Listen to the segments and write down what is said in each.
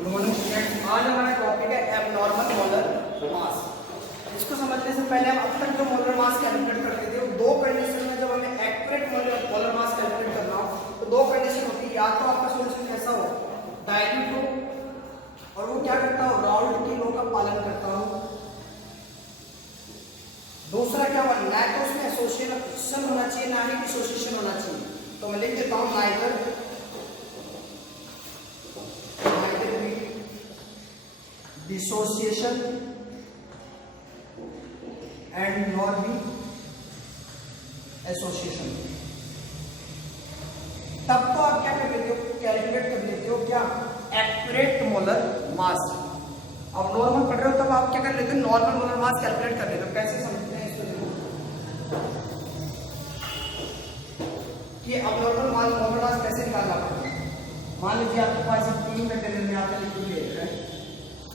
आज हमारा टॉपिक है एबनॉर्मल मोलर मास। इसको समझने से पहले हम अब तक जो मोलर मास कैलकुलेट करते थे, दो कंडीशन में जब हमें एक्यूरेट मोलर मास कैलकुलेट करना हो तो दो कंडीशन होती है, या तो आपका सॉल्यूशन कैसा हो, डाइल्यूट हो, और वो क्या करता हो, राउल्ट की लॉ का पालन करता हो। दूसरा क्या हुआ, ना तो उसमें एसोसिएशन होना चाहिए, ना ही डिसोसिएशन होना चाहिए। तो मैं लिख देता हूं neither dissociation and not be association. तब तो आप क्या कर लेते हो, कैलकुलेट कर लेते हो क्या, एक्यूरेट मोलर मास। अब नॉर्मल पढ़ रहे हो तब आप क्या कर लेते हो, नॉर्मल मोलर मास कैलकुलेट कर लेते हो। कैसे समझते हैं इसको, कि अब नॉर्मल मोलर मास कैसे निकालना पड़ता है। मान लीजिए आपके पास एक 3 कंटेनर में आपने लिक्विड ले रखा है,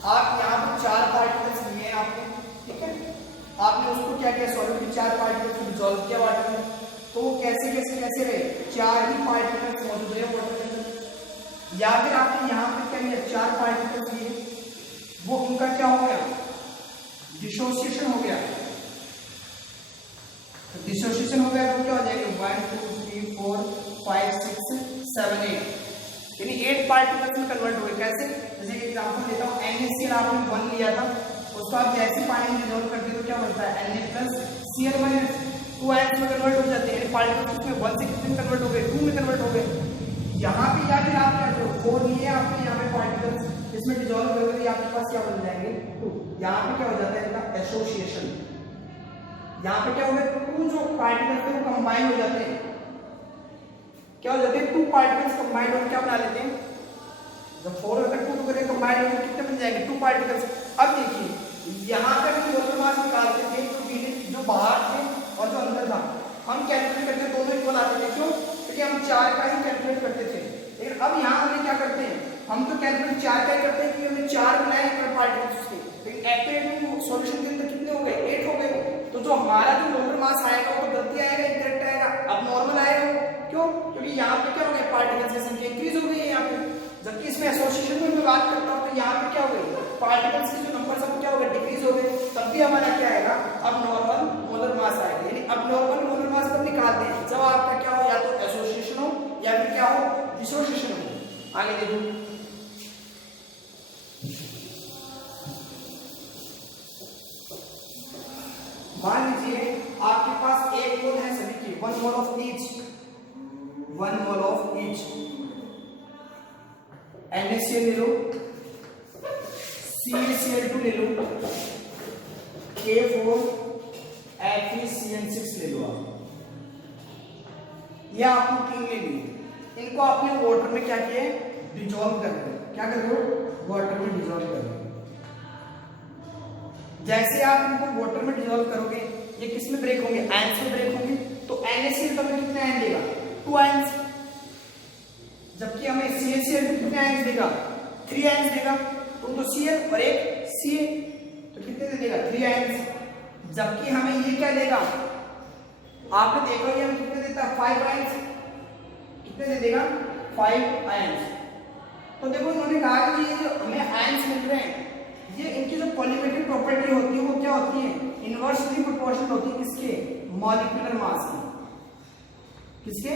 आप यहाँ पर 4 पार्टिकल्स लिए आपने, ठीक है, आपने उसको क्या किया, सॉल्यूट के 4 पार्टिकल्स को डिसॉल्व किया वाटर में, तो कैसे कैसे कैसे रहे, 4 ही पार्टिकल्स मौजूद रहे वाटर के अंदर। या फिर आपने यहाँ पर क्या किया, 4 पार्टिकल्स लिए, वो उनका क्या हो गया, डिसोसिएशन हो गया। तो डिसोसिएशन हो गया तो क्या हो जाएगा, 1 2 3 4 5 6 7 8, यानी 8 पार्टिकल्स में कन्वर्ट हो गए। कैसे, जैसे एग्जांपल देता हूं, NaCl आपने 1 लिया था, उसको आप जैसे पानी में डिसॉल्व करते हो तो क्या बनता है, Na+Cl- 2 आयंस में कन्वर्ट हो जाते हैं, यानी पार्टिकल्स में 1 से कितने कन्वर्ट हो गए, 2 में कन्वर्ट हो गए। यहाँ पे या फिर आप क्या करो, 4 लिए आपने यहाँ पे पार्टिकल्स, इसमें डिसॉल्व करके आपके पास क्या बन जाएंगे, 2। यहाँ पे क्या हो जाता है इनका एसोसिएशन, यहाँ पे क्या हो गया, 2 जो पार्टिकल्स है वो कंबाइन हो जाते हैं। क्या हो जाते हैं, 2 पार्टिकल्स कंबाइंड होकर क्या बना लेते हैं, जब 4 अगर 2 करें कंबाइंड होकर कितने बन जाएंगे, 2 पार्टिकल्स। अब देखिए यहाँ पे हम मोलर मास निकालते थे तो जो बाहर थे और जो अंदर था हम कैलकुलेट करते दोनों इक्वल आते थे। क्यों, क्योंकि हम 4 का ही कैलकुलेट करते थे। लेकिन अब यहाँ हम क्या करते हैं, हम तो कैलकुलेट 4 का ही करते हैं क्योंकि हमने 4 बनाए पार्टिकल्स उसके, लेकिन एक्यूरेट सॉल्यूशन के अंदर कितने हो गए, 8 हो गए। तो जो हमारा जो मोलर मास आएगा वो गलती आएगा, इनकरेक्ट आएगा, अब नॉर्मल आएगा। क्यों, क्योंकि यहाँ पे क्या हो गया, पार्टिकल्स की संख्या इंक्रीज हो गई है यहाँ पे, जबकि इसमें एसोसिएशन में मैं बात करता हूँ तो यहाँ पे क्या हो गई, पार्टिकल्स के जो नंबर सब क्या हो गए, डिक्रीज हो गए। तब भी हमारा क्या आएगा, अब नॉर्मल मोलर मास आएगा। यानी अब नॉर्मल मोलर मास कब निकालते हैं, जब आपका क्या हो, या तो एसोसिएशन हो या फिर क्या हो, डिसोसिएशन हो। आगे देखो, मान लीजिए आपके पास एक मोल है सभी की, 1 mole of each, 1 mole of each. NaCl ले लो, CaCl2 ले लो, K4Fe3CN6 ले लो आप। यह आपने 3 ले ली, इनको आपने वाटर में क्या किया, डिसॉल्व कर दो। क्या कर दो, वाटर में डिसॉल्व कर दो। जैसे आप इनको वाटर में डिसॉल्व करोगे ये किस में ब्रेक होंगे, आयंस में ब्रेक होंगे। तो NaCl हमें कितने आयन देगा, 2 आयंस, जबकि हमें CaCl कितने आयंस देगा, 3 आयंस देगा। तो Cl और एक Ca, तो कितने दे देगा, 3 आयंस। जबकि हमें ये क्या देगा, आपने देखा ये हमें कितने देता है, 5 आयंस। कितने दे देगा, 5 आयंस। तो देखो इन्होंने कहा कि ये जो हमें आयंस मिल रहे हैं, ये इनकी जो कॉलिमेटिक प्रॉपर्टी होती है वो क्या होती है, इनवर्सली प्रोपोर्शनल होती है किसके, मॉलिक्यूलर मास की। किसके,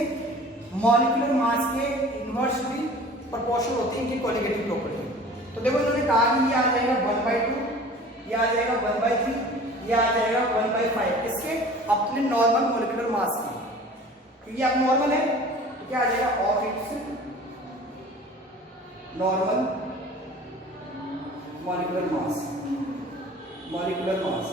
मॉलिक्यूलर मास के इनवर्सली प्रोपोर्शनल होती है इनकी कॉलिमेटिक प्रॉपर्टी। तो देखो इन्होंने कहा कि ये आ जाएगा 1/2, ये आ जाएगा 1/3, ये आ जाएगा 1/5 किसके, अपने नॉर्मल मॉलिक्यूलर मास के। क्योंकि आप नॉर्मल है तो क्या आ जाएगा, of its normal molecular mass, molecular mass.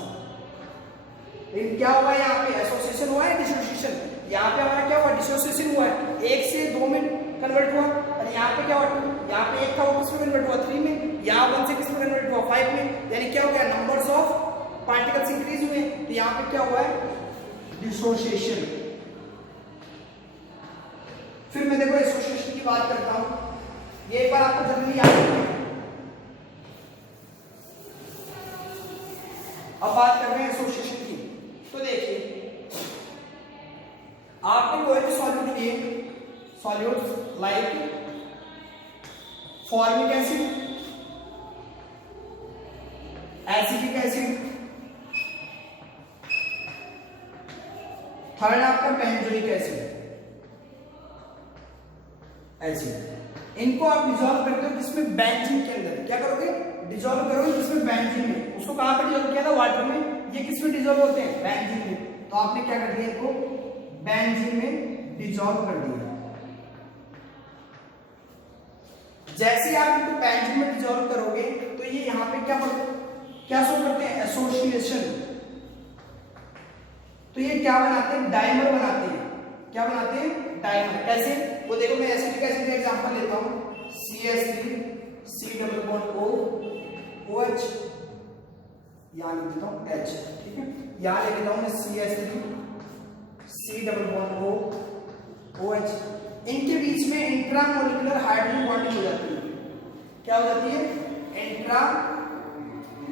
लेकिन क्या हुआ यहाँ पे, एसोसिएशन हुआ है, डिसोसिएशन। यहाँ पे हमारा क्या हुआ, डिसोसिएशन हुआ है, 1 से 2 में कन्वर्ट हुआ, और यहाँ पे क्या हुआ, यहाँ पे 1 था वो किस में कन्वर्ट हुआ, 3 में, यहाँ 1 से किस में कन्वर्ट हुआ, 5 में। यानी क्या हो गया, नंबर्स ऑफ पार्टिकल्स इंक्रीज हुए। तो यहाँ पे क्या हुआ है, डिसोसिएशन। फिर मैं देखो एसोसिएशन की बात करता हूँ, ये एक बार आपको जल्दी याद रखना। अब बात कर रहे हैं एसोसिएशन की। तो देखिए आपने कोई भी सॉल्यूट लिए, solutes like formic acid, acetic acid, third आपका बेंजोइक एसिड। इनको आप डिसॉल्व करते हो किसमें, बेंजीन के अंदर। क्या करोगे, डिसॉल्व करोगे किसमें, बेंजीन में। उसको कहां पर डिसॉल्व किया था, वाटर में। ये किसमें डिसॉल्व होते हैं, बेंजीन में। तो आपने क्या कर दिया, इनको बेंजीन में डिसॉल्व कर दिया। जैसे आप इनको बेंजीन में डिसॉल्व करोगे तो ये यहां पे क्या शो करते हैं, एसोसिएशन। तो ये क्या बनाते हैं, डाइमर बनाते हैं। क्या बनाते हैं, डाइमर। कैसे, वो देखो, मैं एसिटिक एसिड का एग्जांपल लेता हूं, CH3 C double bond O OH, यहां लिख देता हूं H, ठीक है। यहां लिख देता हूं मैं CH3 C double bond O OH। इनके बीच में इंट्रामोलिकुलर हाइड्रोजन बॉन्डिंग हो जाती है। क्या हो जाती है, इंट्रा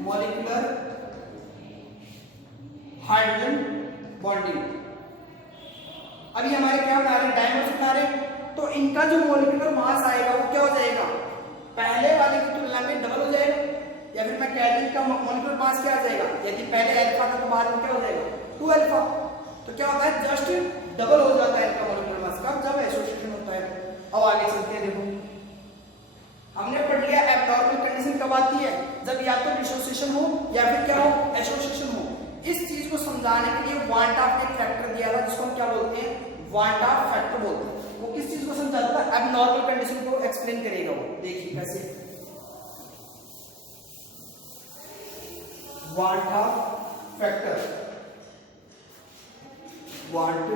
मॉलिक्यूलर हाइड्रोजन बॉन्डिंग। अभी हमारे क्या बना रहे हैं, डायमर्स बना रहे हैं। तो इनका जो मॉलिक्यूलर मास आएगा वो क्या हो जाएगा, पहले वाले की तुलना में डबल हो जाएगा। या फिर मैं कह दूं इनका मॉलिक्यूलर मास क्या आ जाएगा, यदि पहले अल्फा था तो बाद में क्या हो जाएगा, 2 अल्फा। तो क्या होता है, जस्ट डबल हो जाता है इनका मॉलिक्यूलर मास का जब एसोसिएशन होता है। अब आगे चलते हैं, देखो हमने पढ़ लिया एब्नॉर्मल कंडीशन कब आती है, जब या तो डिसोसिएशन हो या फिर क्या हो, एसोसिएशन हो। इस चीज को समझाने के लिए वांट ऑफ एक फैक्टर दिया था जिसको हम क्या बोलते हैं, वांट ऑफ फैक्टर बोलते हैं। वो किस चीज को समझाता है, एब्नॉर्मल कंडीशन को एक्सप्लेन करेगा वो। देखिए कैसे, want of factor, want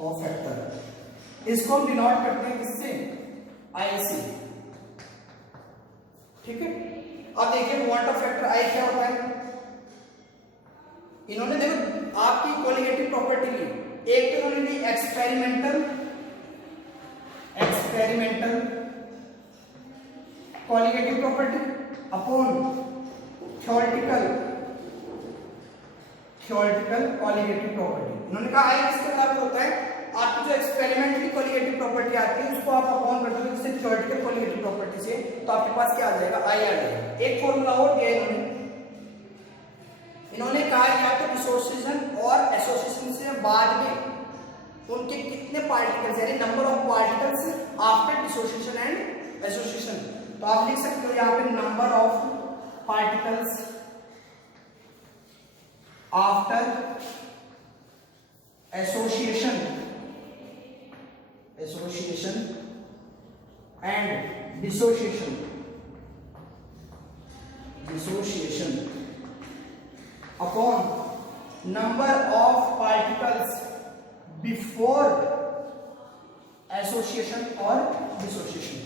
of factor, इसको हम डिनोट करते हैं किससे, IC, ठीक है। अब देखिए वांट ऑफ फैक्टर I क्या होता है। इन्होंने देखो आपकी कोलिगेटिव प्रॉपर्टी ली, एक तो इन्होंने ली experimental colligative property upon theoretical colligative property. उन्होंने कहा I किसके बराबर होता है, आपकी जो एक्सपेरिमेंटली कोलिगेटिव प्रॉपर्टी आती है उसको आप अपॉन कर दोगे किससे, थ्योरेटिकल कोलिगेटिव प्रॉपर्टी से, तो आपके पास क्या आ जाएगा, I आ जाएगा। एक फॉर्मूला और दिया इन्होंने कहा या तो डिसोसिएशन और एसोसिएशन से बाद में उनके कितने पार्टिकल्स, यानी number of particles after dissociation and association. तो आप लिख सकते हो यहाँ पे number of particles after association and dissociation upon number of particles before association और डिसोसिएशन।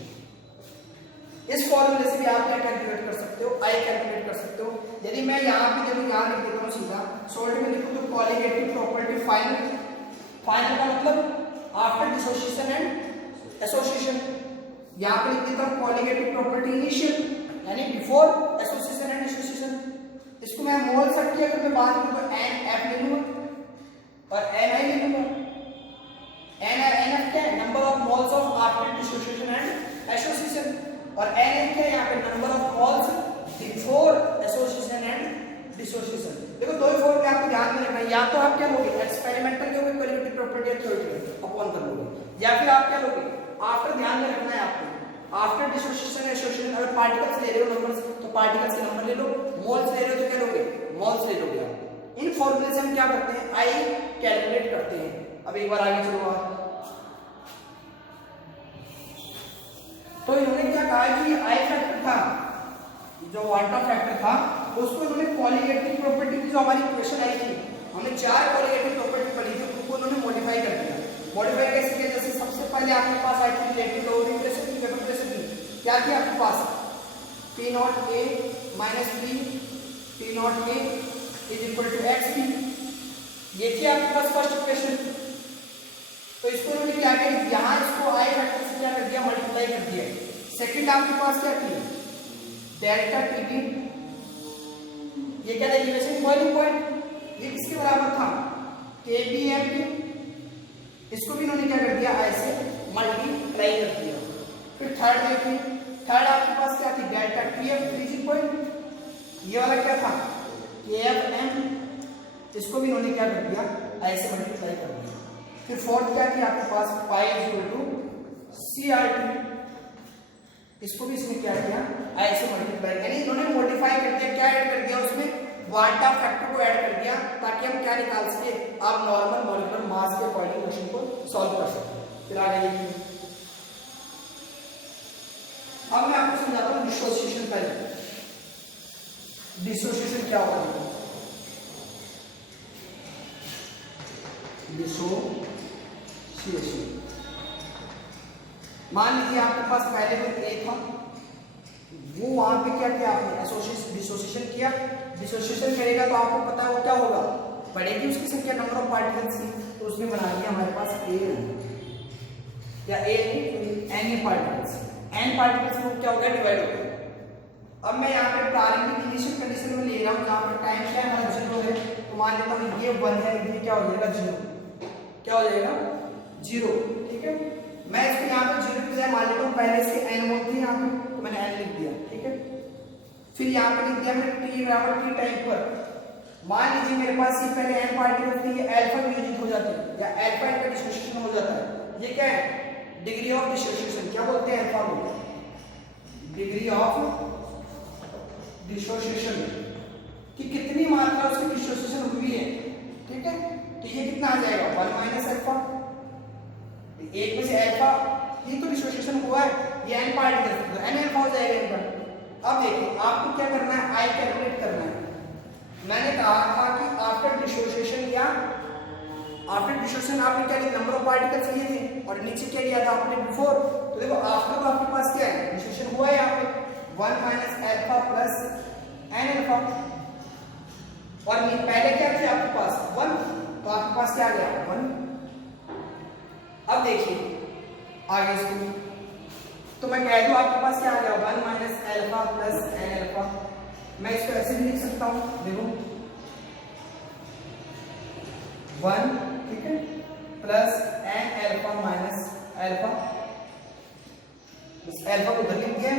इस फॉर्मूले से भी आप क्या कैलकुलेट कर सकते हो, I कैलकुलेट कर सकते हो। यदि मैं यहाँ पे जब यहाँ लिख देता हूँ सीधा शॉर्ट में लिखूँ तो कोलिगेटिव प्रॉपर्टी फाइनल का मतलब आफ्टर डिसोसिएशन एंड एसोसिएशन। यहाँ पे लिख देता हूँ कोलिगेटिव प्रॉपर्टी इनिशियल, यानी बिफोर एसोसिएशन एंड डिसोसिएशन। इसको मैं मोल सेट किया, अगर मैं बात करूँ तो NF ले लूंगा और NI ले लूंगा। NF क्या है, number of moles of after dissociation and association, और NA क्या है, यहाँ पे number of moles before association and dissociation. देखो दो ही फॉर्मूले आपको ध्यान में रखना है, या तो आप क्या लोगे, एक्सपेरिमेंटल लोगे कोलिगेटिव प्रॉपर्टी या थ्योरेटिकल अपॉन कर लोगे, या फिर आप क्या लोगे, आफ्टर ध्यान में रखना है आपको, आफ्टर डिसोसिएशन एसोसिएशन। अगर पार्टिकल्स ले रहे हो नंबर्स तो पार्टिकल्स के नंबर ले लो, मोल्स ले रहे हो तो क्या लोगे, मोल्स ले लोगे आप। इन फॉर्मूले से हम क्या करते हैं, I कैलकुलेट करते हैं। अब एक बार आगे चलो आप, तो इन्होंने क्या कहा कि I फैक्टर था, जो वांट ऑफ फैक्टर था, उसको इन्होंने कोलिगेटिव प्रॉपर्टी की जो हमारी इक्वेशन आई थी, हमने 4 कोलिगेटिव प्रॉपर्टी पढ़ी थी, उनको उन्होंने मॉडिफाई कर दिया। मॉडिफाई कैसे किया, जैसे सबसे पहले आपके पास आई थी रिलेटिव लोअरिंग प्रेशर की, वेपर प्रेशर की, क्या थी आपके पास, P0A minus P P0A is equal to XP। ये थी आपके पास फर्स्ट इक्वेशन। तो इसको उन्होंने क्या किया, यहाँ इसको I फैक्टर से क्या कर दिया, मल्टीप्लाई कर दिया। सेकंड आपके पास क्या थी, डेल्टा TT, ये क्या डेरिवेशन, बॉइलिंग पॉइंट, ये किसके बराबर था, KBMP। इसको भी इन्होंने क्या कर दिया, I से मल्टीप्लाई कर दिया। फिर थर्ड देखिए, थर्ड आपके पास क्या थी, डेल्टा TF फ्रीजिंग पॉइंट, ये वाला क्या था KFM, इसको भी इन्होंने क्या कर दिया ऐसे मल्टीप्लाई कर दिया। फिर फोर्थ क्या किया आपके पास पाई इक्वल टू CRT, इसको भी इसने क्या किया ऐसे मल्टीप्लाई, यानी इन्होंने मॉडिफाई कर दिया। क्या ऐड कर दिया उसमें, क्वांटा फैक्टर को ऐड कर दिया ताकि हम क्या निकाल सके, आप नॉर्मल मॉलिक्यूलर मास के अकॉर्डिंग क्वेश्चन को सॉल्व कर सकते। फिर आगे देखिए, अब मैं आपको समझाता हूँ डिसोसिएशन। पहले डिसोसिएशन क्या होता है, डिसोसिएशन मान लीजिए आपके पास पहले कोई A था, वो वहां पे क्या किया आपने डिसोसिएशन किया। डिसोसिएशन करेगा तो आपको पता है वो क्या होगा, बढ़ेगी उसकी संख्या, नंबर ऑफ पार्टिकल्स की, तो उसने बना दिया हमारे पास A या A N particles, N particles में क्या हो गया डिवाइड हो गया। अब मैं यहाँ पे प्रारंभिक इनिशियल कंडीशन में ले रहा हूँ जहाँ पर टाइम क्या है हमारा 0 है, तो मान लेता हूँ ये 1 है, ये क्या हो जाएगा 0, क्या हो जाएगा 0, ठीक है। मैं इसको यहाँ पे 0 की जगह मान लेता हूँ, पहले इसके n मोल थे यहाँ पे, तो मैंने n लिख दिया, ठीक है। फिर यहाँ पे लिख दिया मैंने t बराबर t टाइम पर। मान लीजिए मेरे पास ये पहले n पार्टिकल थी, ये अल्फा वियोजित हो जाते हैं या अल्फा इनका डिसोसिएशन हो जाता है। ये क्या है, डिग्री ऑफ डिसोसिएशन, क्या बोलते हैं अल्फा को, डिग्री ऑफ डिसोसिएशन, कि कितनी मात्रा उसकी डिसोसिएशन हुई है, ठीक है। तो ये कितना आ जाएगा 1 माइनस अल्फा, एक में से अल्फा, ये तो डिसोसिएशन हुआ है, ये n पार्टिकल तो n अल्फा हो जाएगा इनका। अब देखिए आपको क्या करना है, I कैलकुलेट करना है। मैंने कहा था कि आफ्टर डिसोसिएशन या आफ्टर डिसोसिएशन आपने क्या लिया, नंबर ऑफ पार्टिकल्स लिए थे, और नीचे क्या लिया था आपने बिफोर। तो देखो आफ्टर तो आपके पास क्या है, डिसोसिएशन हुआ है यहाँ पे 1 minus alpha plus n alpha, और पहले क्या थे आपके पास 1, तो आपके पास क्या आ गया 1। अब देखिए आगे इसको, तो मैं कह दूं आपके पास क्या आ गया 1 minus alpha plus n alpha. मैं इसको ऐसे भी लिख सकता हूं, देखो 1, ठीक है, plus n alpha minus alpha, इस अल्फा को उधर लिख दिया।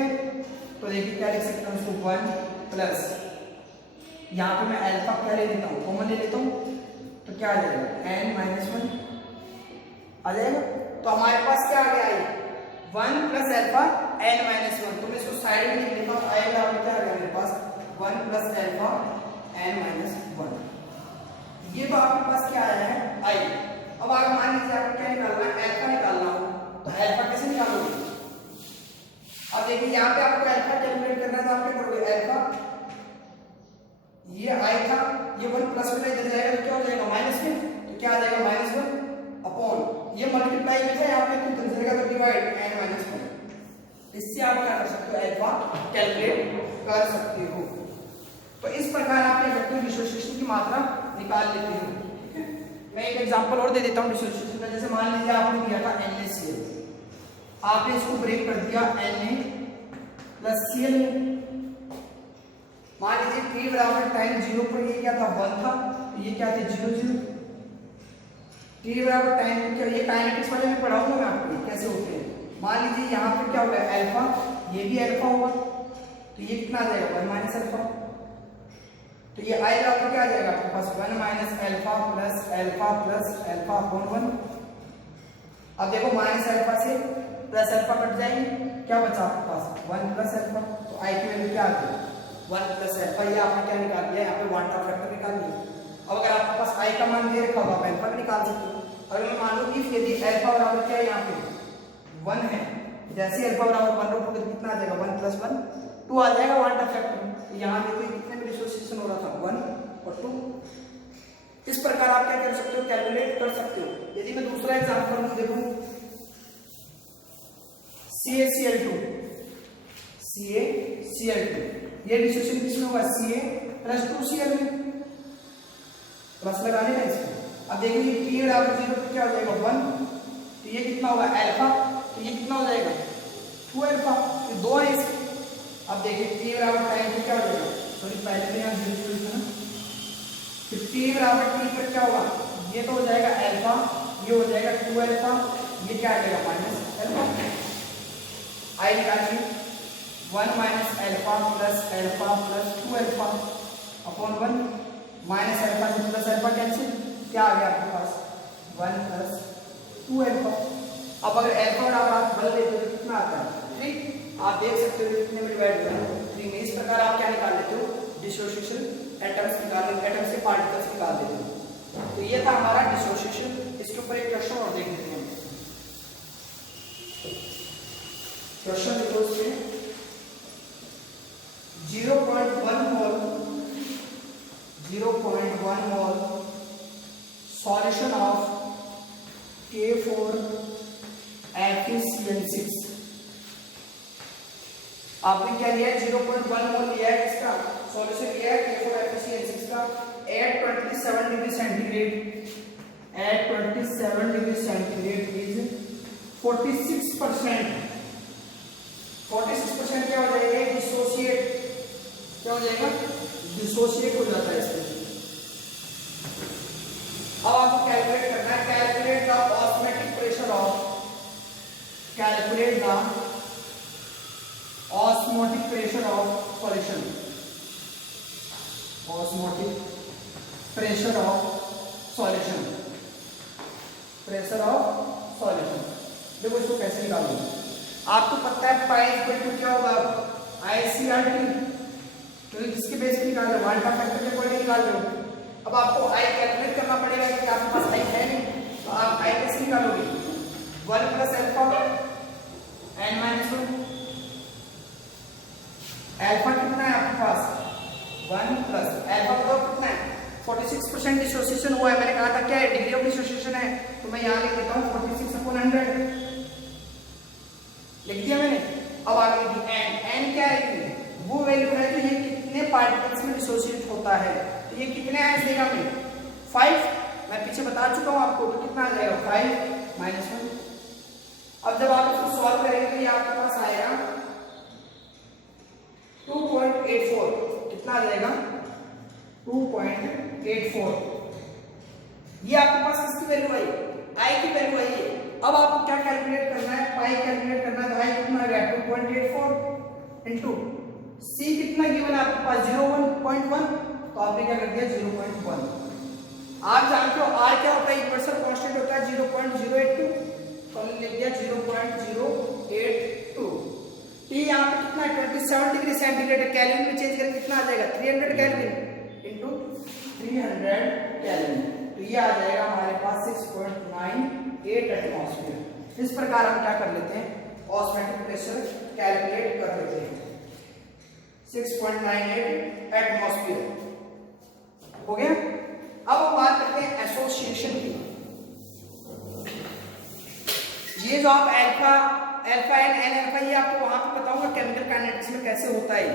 तो देखिए क्या लिख सकता हूं इसको 1 प्लस, यहाँ पे मैं अल्फा क्या ले लेता हूँ, कॉमन ले लेता हूँ, तो क्या आ जाएगा n माइनस 1 आ जाएगा। तो हमारे पास क्या आ गया है 1 प्लस अल्फा n माइनस 1, तो मैं इसको साइड में लिख लेता हूँ, आएगा क्या आ गया मेरे पास 1 प्लस अल्फा n माइनस 1। ये तो आपके पास क्या आया है i। अब अगर मान लीजिए आपको क्या निकालना है, अल्फा निकालना हो, तो अल्फा कैसे निकालोगे। अब देखिए यहाँ पे आपको अल्फा कैलकुलेट करना है, तो आप क्या करोगे, अल्फा ये i था, ये 1 प्लस में इधर जाएगा तो क्या हो जाएगा माइनस में, तो क्या आ जाएगा -1 अपॉन, ये मल्टीप्लाई में था यहाँ पे, तो इधर जाएगा तो डिवाइड n माइनस 1। इससे आप क्या कर सकते हो, अल्फा कैलकुलेट कर सकते हो। तो इस प्रकार आप क्या करते हो, डिसोसिएशन की मात्रा निकाल लेते हो, ठीक है। मैं एक एग्जांपल और दे देता हूँ डिसोसिएशन का। जैसे मान लीजिए आपने दिया था NaCl, आपने इसको ब्रेक कर दिया Na प्लस Cl। मान लीजिए t बराबर टाइम 0 पर ये क्या था 1 था, तो ये क्या थे 0 0। t बराबर टाइम क्या, ये काइनेटिक्स वाले में पढ़ाऊंगा मैं आपको कैसे होते हैं। मान लीजिए यहाँ पे क्या होगा अल्फा, ये भी अल्फा होगा, तो ये कितना आ जाएगा 1 माइनस अल्फा, तो ये आई बराबर क्या आ जाएगा आपके पास 1 minus alpha plus alpha upon 1। अब देखो माइनस अल्फा से प्लस अल्फा कट जाएंगे, क्या बचा आपके पास 1 प्लस अल्फा, तो आई की वैल्यू क्या आ गई 1 प्लस अल्फा। ये आपने क्या निकाल दिया, यहाँ पे क्वांटा फैक्टर निकाल लिया। अब अगर आपके पास आई का मान दे रखा होगा आप अल्फा भी निकाल सकते हो। अगर मैं मान लूं कि यदि अल्फा बराबर क्या है यहाँ पे 1 है, जैसे अल्फा बराबर 1 रखोगे तो कितना आ जाएगा 1 प्लस 1 2 आ जाएगा क्वांटा फैक्टर। तो यहाँ देखो कितने में डिसोसिएशन हो रहा था 1 और 2। इस प्रकार आप क्या कर सकते हो, कैलकुलेट कर सकते हो। यदि मैं दूसरा एग्जांपल दूं, देखो CaCl2, ये डिसोसिएशन किसमें होगा Ca प्लस 2Cl में, प्लस लगाने का इसमें। अब देखिए t बराबर 0 पे क्या हो जाएगा 1, तो ये कितना होगा अल्फा, तो ये कितना हो जाएगा 2 अल्फा, ये 2 है इसके। अब देखिए t बराबर टाइम पे क्या हो जाएगा, सॉरी पहले में यहाँ 0 0 था ना, फिर t बराबर t पर क्या होगा, ये तो हो जाएगा अल्फा, ये हो जाएगा 2 अल्फा, ये क्या आ जाएगा माइनस अल्फा। आई निकालिए 1 minus alpha plus 2 alpha upon 1 minus alpha से प्लस अल्फा कैंसिल, क्या आ गया आपके पास 1 प्लस 2 अल्फा। अब अगर अल्फा और आप बल लेते हो तो कितना आता है 3, आप देख सकते हो कितने में डिवाइड हो रहा है 3 में। इस प्रकार आप क्या निकाल लेते हो डिसोसिएशन एटम्स निकाल लेते, एटम्स के पार्टिकल्स निकाल देते हो। तो ये था हमारा डिसोसिएशन। इसके ऊपर एक क्वेश्चन और देख लेते हैं। क्वेश्चन देखो इसमें 0.1 मोल सॉल्यूशन ऑफ K4 FeCN6। आपने क्या लिया है 0.1 मोल लिया है, इसका सॉल्यूशन लिया है K4 FeCN6 का at 27 degree centigrade, at 27 degree centigrade is 46%। 46% क्या हो जाएगा डिसोसिएट, क्या हो जाएगा डिसोसिएट हो जाता है इसमें। अब आपको कैलकुलेट करना है, calculate the osmotic pressure of, calculate the osmotic pressure of solution, osmotic pressure of solution, pressure of solution. देखो इसको कैसे निकालोगे, आपको पता है पाई इक्वल टू क्या होगा ICRT, तो जिसके बेस पे निकाल रहे हो 1 का फैक्टर के अकॉर्डिंग निकाल रहे हो। अब आपको आई कैलकुलेट करना पड़ेगा कि आपके पास आई है नहीं, तो आप आई कैसे निकालोगे 1 plus alpha n minus 1। Alpha कितना है आपके पास 1 प्लस अल्फा बताओ कितना है 46% डिसोसिएशन हुआ है। मैंने कहा था क्या है डिग्री ऑफ डिसोसिएशन है, तो मैं यहाँ लिख देता हूँ 46/100 लिख दिया मैंने। अब आगे देखिए n क्या है, वो वैल्यू है जो ये कितने पार्टिकल्स में डिसोसिएट होता है। तो ये कितने आयंस देगा हमें 5, मैं पीछे बता चुका हूं आपको, तो कितना आ जाएगा 5 माइनस 1। अब जब आप इसको सॉल्व करेंगे तो ये आपके पास आएगा 2.84, कितना आ जाएगा 2.84। ये आपके पास किसकी वैल्यू आई आई की वैल्यू आई है। अब आपको क्या कैलकुलेट करना है पाई कैलकुलेट करना है, तो आई कितना आ गया 2.84 इनटू सी कितना गिवन है आपके पास 0.1, तो आपने क्या कर दिया 0.1। आप जानते हो आर क्या होता है यूनिवर्सल कांस्टेंट होता है 0.082, तो हमने लिख दिया 0.082। टी यहाँ पे कितना है 27 डिग्री सेंटीग्रेड, केल्विन में चेंज करके कितना आ जाएगा 300 केल्विन इनटू 300 केल्विन, तो ये आ जाएगा हमारे पास 6.98 एटमॉस्फेयर। इस प्रकार हम क्या कर लेते हैं ऑस्मोटिक प्रेशर कैलकुलेट कर लेते हैं 6.98 एटमॉस्फेयर हो गया। अब हम बात करते हैं एसोसिएशन की। ये जो आप अल्फा एन एन अल्फा, ये आपको वहां पे बताऊंगा केमिकल काइनेटिक्स में कैसे होता है।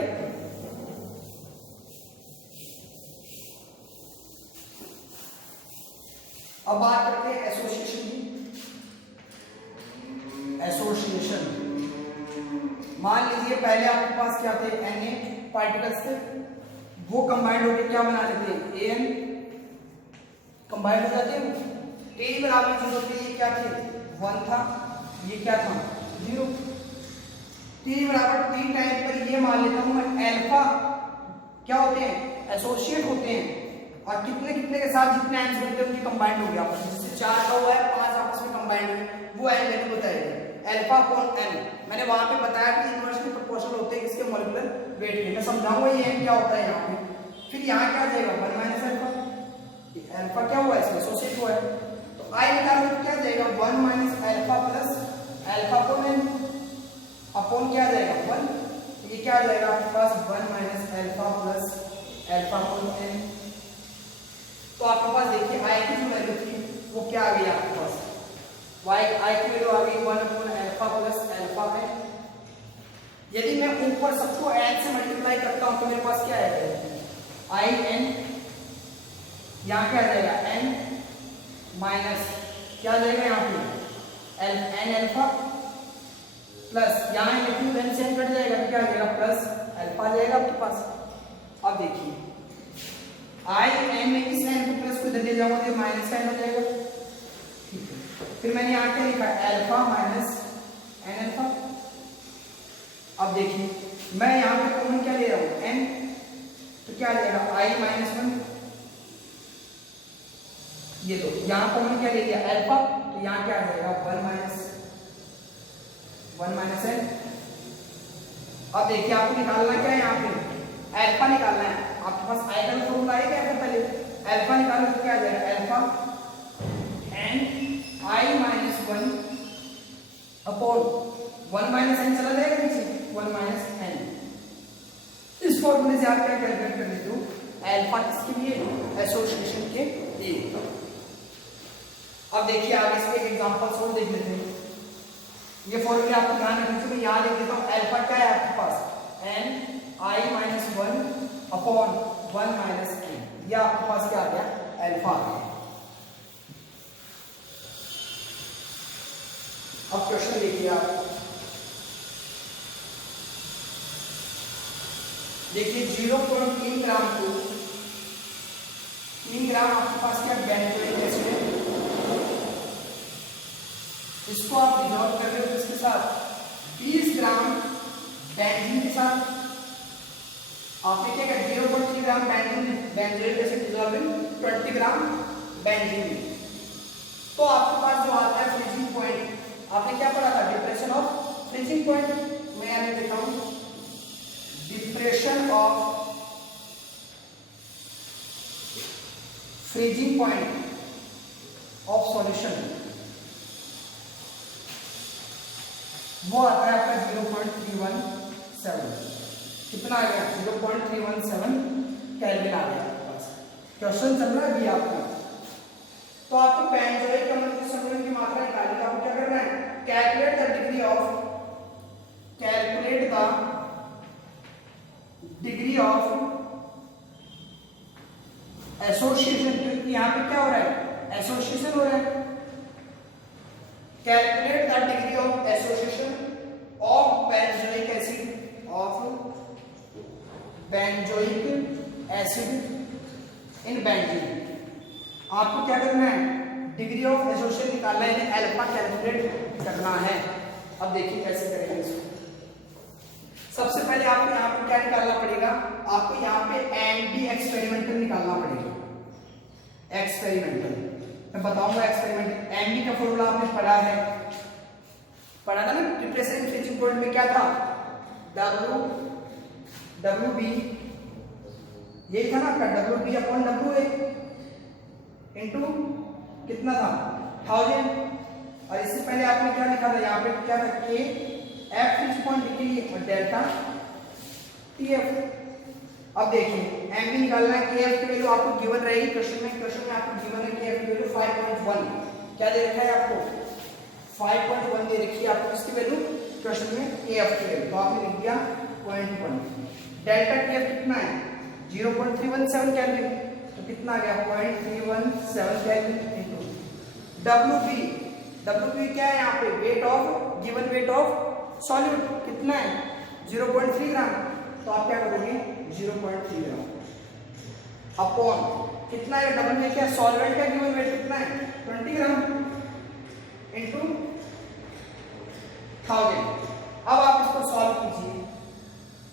अब बात करते हैं एसोसिएशन की। एसोसिएशन मान लीजिए पहले आपके पास क्या थे Na पार्टिकल्स थे, वो कंबाइंड होकर क्या बना लेते हैं An कंबाइंड हो जाते हैं। A बराबर 0 थे, ये क्या थे 1 था, ये क्या था 0। T बराबर T टाइम पर ये मान लेता हूं मैं अल्फा क्या होते हैं एसोसिएट होते हैं, और कितने कितने के साथ जितने आयंस बनते हैं उनकी कंबाइंड हो गया आपस में। जैसे 4 का हुआ है 5 आपस में कंबाइंड हुए, वो आयन वैल्यू बताएगा अल्फा अपॉन n। मैंने वहां पे बताया कि इनवर्सली प्रोपोर्शनल होते हैं किसके मॉलिक्यूलर वेट के, मैं समझाऊंगा ये n क्या होता है यहाँ पे। फिर यहाँ क्या आ जाएगा 1 माइनस अल्फा, अल्फा क्या हुआ है इसमें एसोसिएट हुआ है, तो आई निकालो तो क्या आ जाएगा 1 minus alpha plus alpha upon n upon क्या आ जाएगा 1, ये क्या आ जाएगा आपके पास 1 minus alpha plus alpha upon n। तो आपके पास देखिए आई की जो वैल्यू थी वो क्या आ गई आपके पास y आई की वैल्यू आ गई 1 अपॉन अल्फा प्लस अल्फा है। यदि मैं ऊपर सबको n से मल्टीप्लाई करता हूं तो मेरे पास क्या आएगा आई n, यहाँ क्या आ जाएगा n माइनस क्या आ जाएगा यहाँ पे n अल्फा प्लस यहाँ नेगेटिव n से n कट जाएगा तो क्या आ जाएगा प्लस अल्फा आ जाएगा आपके पास। अब देखिए आई n में इस n को प्लस को इधर ले जाऊंगा तो माइनस का n हो जाएगा, ठीक है। फिर मैंने यहाँ क्या लिखा अल्फा माइनस n अल्फा। अब देखिए मैं यहाँ पे कॉमन क्या ले रहा हूँ n, तो क्या आ जाएगा i-1, ये दो यहाँ कॉमन क्या ले लिया अल्फा, तो यहाँ क्या आ जाएगा 1 माइनस n। अब देखिए आपको निकालना क्या है, यहाँ पे अल्फा निकालना है। आपके पास आई का फॉर्मूला है क्या, पहले अल्फा निकालो तो क्या आ जाएगा alpha n i-1 upon 1 minus n चला जाएगा नीचे 1 माइनस n। इस फॉर्मूले से आप क्या कैलकुलेट कर लेते हो अल्फा किसके लिए, एसोसिएशन के लिए। अब देखिए आगे इसके एक एग्जांपल और देख लेते हैं। ये फॉर्मूले आपको ध्यान रखना चाहिए, मैं यहाँ लिख देता हूँ अल्फा क्या है आपके पास n i-1 upon 1 minus n, ये आपके पास क्या आ गया अल्फा आ गया। अब क्वेश्चन देखिए आप, देखिए 0.3 ग्राम को 3 ग्राम आपके पास क्या बेंजोइक एसिड है, इसको आप डिसॉल्व कर रहे हो इसके साथ 20 ग्राम बेंजीन के साथ। आपने क्या किया 0.3 gram benzoic acid dissolve in 20 gram benzene. तो आपके पास जो आता है फ्रीजिंग पॉइंट, आपने क्या पढ़ा था डिप्रेशन ऑफ फ्रीजिंग पॉइंट, मैं यहाँ लिखता हूँ depression of freezing point of solution, वो आता है आपका 0.317। कितना आ गया 0.317 केल्विन आ गया आपके पास। क्वेश्चन चल रहा है अभी आपका, तो आपको बेंजोइक अम्ल की संयोजन की मात्रा निकालनी है। आपको क्या करना है calculate the degree of association, क्योंकि यहाँ पे क्या हो रहा है एसोसिएशन हो रहा है। Calculate the degree of association of benzoic acid in benzene. आपको क्या करना है डिग्री ऑफ एसोसिएशन निकालना है, अल्फा कैलकुलेट करना है। अब देखिए कैसे करेंगे इसको। सबसे पहले आपको यहाँ पे क्या निकालना पड़ेगा, आपको यहाँ पे एंटी एक्सपेरिमेंटल निकालना पड़ेगा। एक्सपेरिमेंटल मैं बताऊंगा एक्सपेरिमेंटल। एंटी का फॉर्मूला आपने पढ़ा था ना डिप्रेशन फ्रीजिंग पॉइंट में, क्या था WB, यही था ना आपका WB अपॉन WA इनटू कितना था 1000। और इससे पहले आपने क्या लिखा था यहाँ पे क्या था K F फ्रीजिंग पॉइंट के लिए और डेल्टा TF। अब देखिए एम भी निकालना है, KF की वैल्यू आपको गिवन रहेगी क्वेश्चन में आपको गिवन है KF की वैल्यू 5.1, क्या दे रखा है आपको 5.1 दे रखी है आपको इसकी वैल्यू क्वेश्चन में KF की वैल्यू, तो आपने लिख दिया 0.1। डेल्टा TF कितना है 0.317 केल्विन, तो कितना आ गया 0.317 केल्विन इनटू WB क्या है यहाँ पे weight of given weight of solute कितना है 0.3 ग्राम, तो आप क्या करोगे 0.3 ग्राम अपॉन कितना है W क्या सॉल्वेंट का गिवन वेट कितना है 20 ग्राम इनटू 1000। अब आप इसको सॉल्व कीजिए,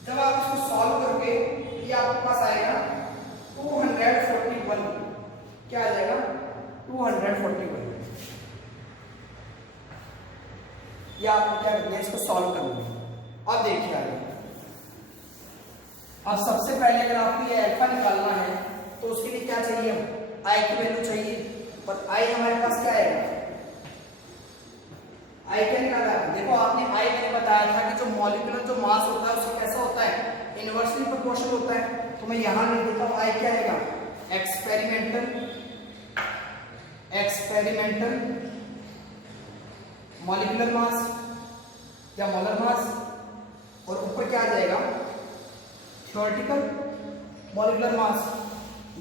जब आप इसको सॉल्व करोगे ये आपके पास आएगा 241, क्या आ जाएगा 241। या आपको क्या करना है इसको सॉल्व करना है। अब देखिए आगे, अब सबसे पहले अगर आपको ये अल्फा निकालना है तो उसके लिए क्या चाहिए, आई की वैल्यू चाहिए, और आई हमारे पास क्या है आई क्या निकाला है। देखो आपने आई मैंने बताया था कि जो मॉलिक्यूलर जो मास होता है उसका कैसा होता है इनवर्सली प्रोपोर्शनल होता है, तो मैं यहां लिख देता हूं आई क्या आएगा एक्सपेरिमेंटल मॉलिक्यूलर मास या मोलर मास, और ऊपर क्या आ जाएगा थ्योरेटिकल मॉलिक्यूलर मास।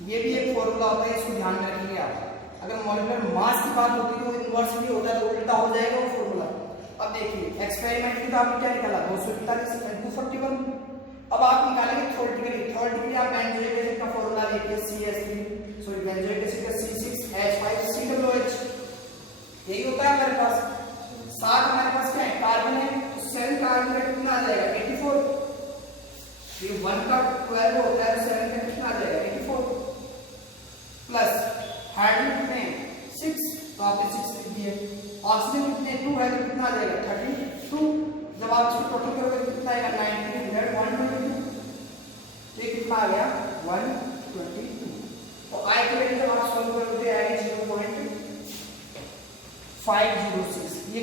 ये भी एक फॉर्मूला होता है, इसको ध्यान में रखिए आप। अगर मॉलिक्यूलर मास की बात होती है तो इनवर्सली होता है तो उल्टा हो जाएगा वो फॉर्मूला। अब देखिए एक्सपेरिमेंट की तो आपने क्या निकाला 241। अब आप निकालेंगे थ्योरेटिकली आप बेंजोइक एसिड का फॉर्मूला लेके बेंजोइक एसिड का C6H5COOH, यही होता है हमारे पास। साथ हमारे पास क्या है कार्बन है, तो 7 कार्बन का कितना आ जाएगा 84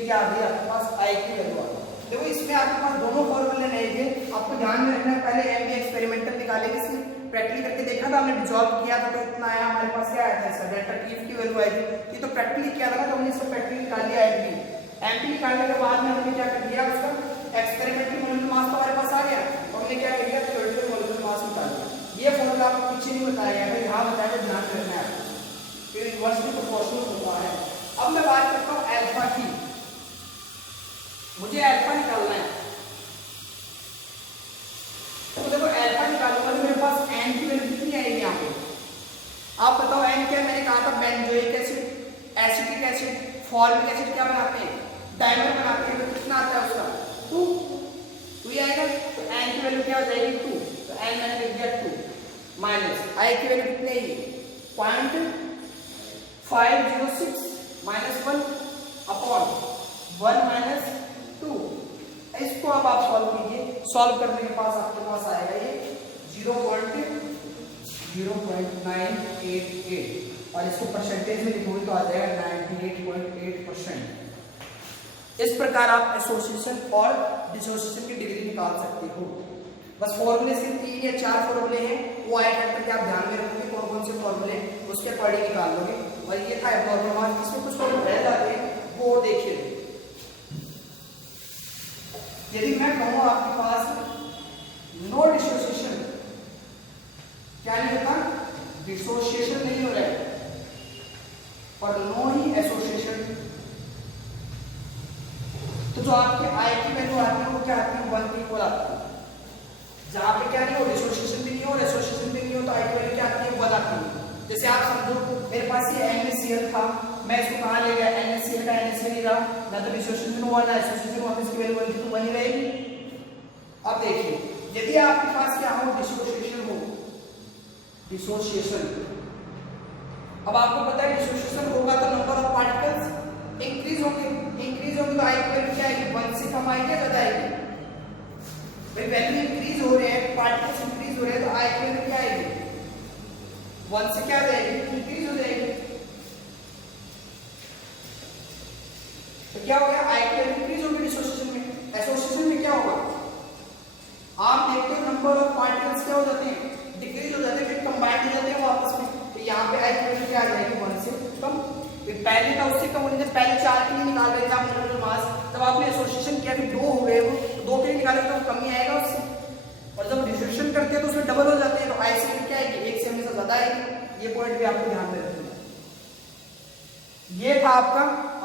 क्या आ गई आपके पास आई की वैल्यू आ गई। देखो इसमें आपके पास दोनों फॉर्मूले नहीं थे, आपको ध्यान में रखना है। पहले एम बी एक्सपेरिमेंटल निकालेंगे, इसमें प्रैक्टिकली करके देखा था हमने, डिसॉल्व किया था तो इतना आया हमारे पास, क्या आया था इसका डेल्टा टी की वैल्यू आई थी। ये तो प्रैक्टिकली किया था ना, तो हमने इसका प्रैक्टिकली निकाल लिया एम पी निकालने के बाद में हमने क्या कर दिया, उसका एक्सपेरिमेंटल मोलेकुलर मास तो हमारे पास आ गया, तो हमने क्या कर दिया, थ्योरेटिकल मोलेकुलर मास निकाल दिया। ये फॉर्मूला आपको पीछे नहीं बताया गया है, यहाँ बताया गया, ध्यान रखना है आपको, फिर इन्वर्सली प्रोपोर्शनल होता है। अब मैं बात करता हूँ अल्फा की, मुझे अल्फा निकालना है, तो देखो अल्फा निकालूंगा तो मेरे पास एन की वैल्यू कितनी आएगी यहाँ पे, आप बताओ एन क्या, मैंने कहा था benzoic acid, acetic acid, formic acid क्या बनाते हैं, डाइमर बनाते हैं, तो कितना आता है उसका 2 ही आएगा, तो एन की वैल्यू क्या हो जाएगी 2, तो एन मैंने लिख दिया 2 माइनस आई की वैल्यू कितनी आएगी 0.506 माइनस 1 अपॉन 1 माइनस 2। इसको अब आप सॉल्व कीजिए, सॉल्व करने के पास आपके पास आएगा ये 0.0988 और इसको परसेंटेज में लिखोगे तो आ जाएगा 98.8%। इस प्रकार आप एसोसिएशन और डिसोसिएशन की डिग्री निकाल सकते हो। बस फॉर्मूले से 3 या 4 फॉर्मूले हैं, वो आई फैक्टर के आप ध्यान में रखोगे, कौन कौन से फॉर्मूले उसके अकॉर्डिंग निकाल लोगे। और ये था एब्नॉर्मल मास, इसमें कुछ फॉर्मूले रह जाते हैं वो देखिए। यदि मैं कहूँ आपके पास नो डिसोसिएशन, क्या नहीं होता, डिसोसिएशन नहीं हो रहा है, और नो ही एसोसिएशन, तो जो आपके आई की वैल्यू आती है वो क्या आती है 1 के इक्वल आती है। जहां पे क्या नहीं हो, डिसोसिएशन भी नहीं हो, एसोसिएशन भी नहीं हो, तो आई की वैल्यू क्या आती है 1 आती है। जैसे आप समझो मेरे पास ये NaCl था, मैं इसको कहां ले गया, NaCl का NaCl ही रहा, ना तो डिसोसिएशन हुआ ना एसोसिएशन हुआ, इसकी वैल्यू 1 की 1 ही रहेगी। अब देखिए यदि आपके पास क्या हो, डिसोसिएशन हो, डिसोसिएशन, अब आपको पता है डिसोसिएशन होगा तो नंबर ऑफ पार्टिकल्स इंक्रीज होंगे, इंक्रीज होंगे तो आई की वैल्यू क्या आएगी 1 से कम आएगी या ज्यादा आएगी, भाई वैल्यू इंक्रीज हो रहे हैं, पार्टिकल्स इंक्रीज हो रहे हैं, तो आई की वैल्यू क्या आएगी 1 से क्या जाएगी, इंक्रीज हो जाएगी। तो क्या हो गया, आई की वैल्यू इंक्रीज होगी डिसोसिएशन में। एसोसिएशन में क्या होगा, आप देखते हो नंबर ऑफ पार्टिकल्स क्या हो जाते हैं, डिक्रीज हो जाते हैं, फिर कंबाइंड हो जाते हैं वो आपस में, तो यहाँ पे आई की वैल्यू क्या आ जाएगी 1 से कम। पहले था उससे कम होने, पहले 4 के लिए निकाल रहे थे आप मोलेकुलर मास, जब आपने एसोसिएशन किया फिर 2 हो गए, वो 2 के लिए निकाले तो कम ही आएगा उससे, और जब डिसोसिएशन करते हैं तो उसमें डबल हो जाते हैं, तो आई से क्या आएगी 1 से हमेशा ज्यादा आएगी। ये पॉइंट भी आपको ध्यान में रखना है। ये था आपका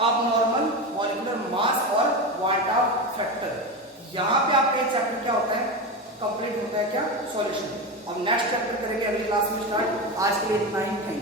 अबनॉर्मल मॉलिक्यूलर मास और वाल्टा फैक्टर। यहाँ पे आपका एक चैप्टर क्या होता है, कंप्लीट होता है क्या, सॉल्यूशन। अब नेक्स्ट चैप्टर करेंगे अगली क्लास में स्टार्ट। आज के लिए इतना ही, थैंक यू।